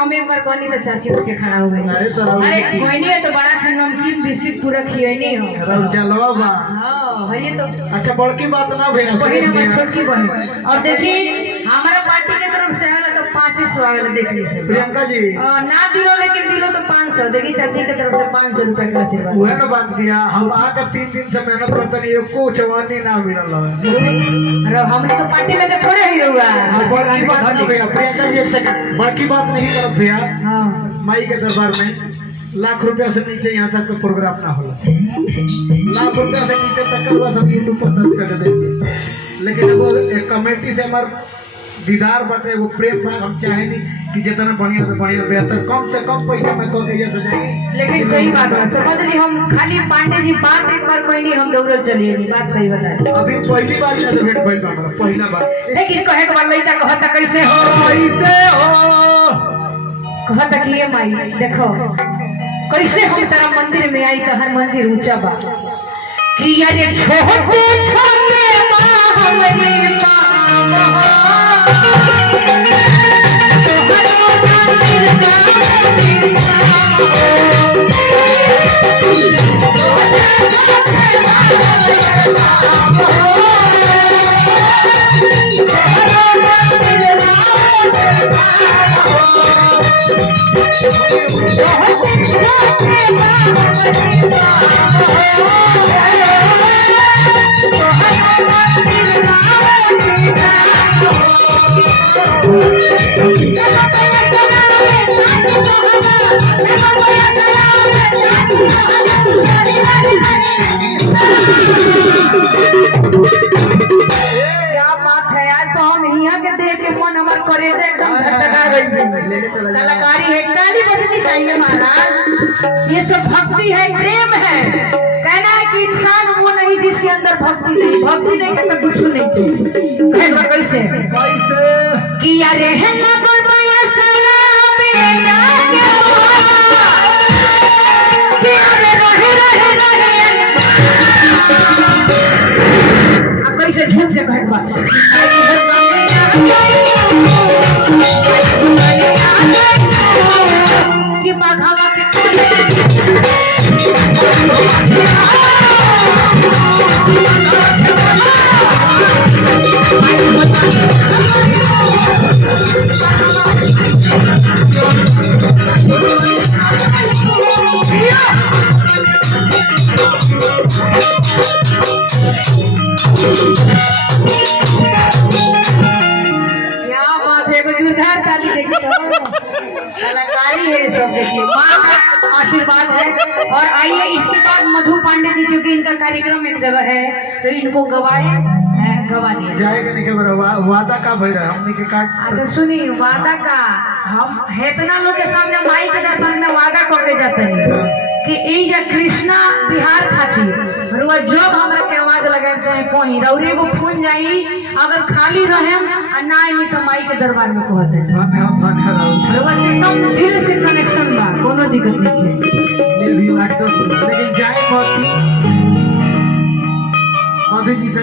हम एक बार कहनी तो चाची के खड़ा हो गए। अरे कहनी है तो बड़ा अच्छा नमकीन बिस्किट पूरा खियनी हो चलवा बा। हां भई तो अच्छा बड़की बात ना भैया बहन हमर छोटी बहन। और देखी हमारा पार्टी के तरफ से आला तो 500 आवेला देखली से प्रियंका जी ना दिलो लेकिन दिलो तो 500 देखी चाची के तरफ से 500 रुपए का आशीर्वाद। वह ना बात किया हम आके 3 दिन से मेहनत करते नहीं एको चवानी ना मिलल अरे हमने तो पार्टी में तो थोड़े ही होगा। बड़की बात ना भैया प्रियंका जी एक सेकंड बड़की बात नहीं करत भैया। हां माई के दरबार में लाख रुपया से नीचे यहाँ तक का प्रोग्राम ना होला। लाख रुपया से नीचे तक का सब यूट्यूब पर सर्च कर देंगे। लेकिन वो एक कमेटी से हमार दीदार बाटे वो प्रेम बा हम चाहे नहीं कि जितना बढ़िया से बढ़िया बेहतर कम से कम पैसा में तो दिया सजाएंगे। लेकिन सही बात है समझ ली हम खाली पांडे जी बात एक बार कोई नहीं हम दौड़ चलिए नहीं बात सही बता। अभी पहली बार यहाँ से भेंट भइल बा हमरा पहला बार। लेकिन कहे के बाद लइका कहता कैसे हो कहता कि ये माई देखो कैसे हम तेरा मंदिर में आई तो हर मंदिर ऊंचा बा कि यार छोटे छोटे बाहुबली कलाकारी है गाली बजनी चाहिए महाराज। ये सब भक्ति है प्रेम है। कहना है कि इंसान वो नहीं जिसके अंदर भक्ति नहीं भक्ति नहीं करता कुछ नहीं। कैसे कि यार है ना कोई बड़ा सलाम बेटा अब कैसे झूठ के घर पर कि बाघावा के कलाकारी है सब देखिए माँ का आशीर्वाद है। और आइए इसके बाद मधु पांडे जी क्योंकि इनका कार्यक्रम एक जगह है तो इनको गवा दिया जाएगा नहीं के वादा का भई रहा हमने के काट। अच्छा सुनिए वादा का हम हेतना लोग के सामने माई के दरबार में वादा करके जाते हैं कि ई जा कृष्णा बिहार खातिर रुआ जब हमरा के आवाज लगे चाहे कहीं रौरे को फोन जाई अगर खाली रहे ना आई तो माई के दरबार में कहते हैं रुआ से एकदम दिल से कनेक्शन बा कोनो दिक्कत नहीं है। लेकिन जाए मत मधु जी से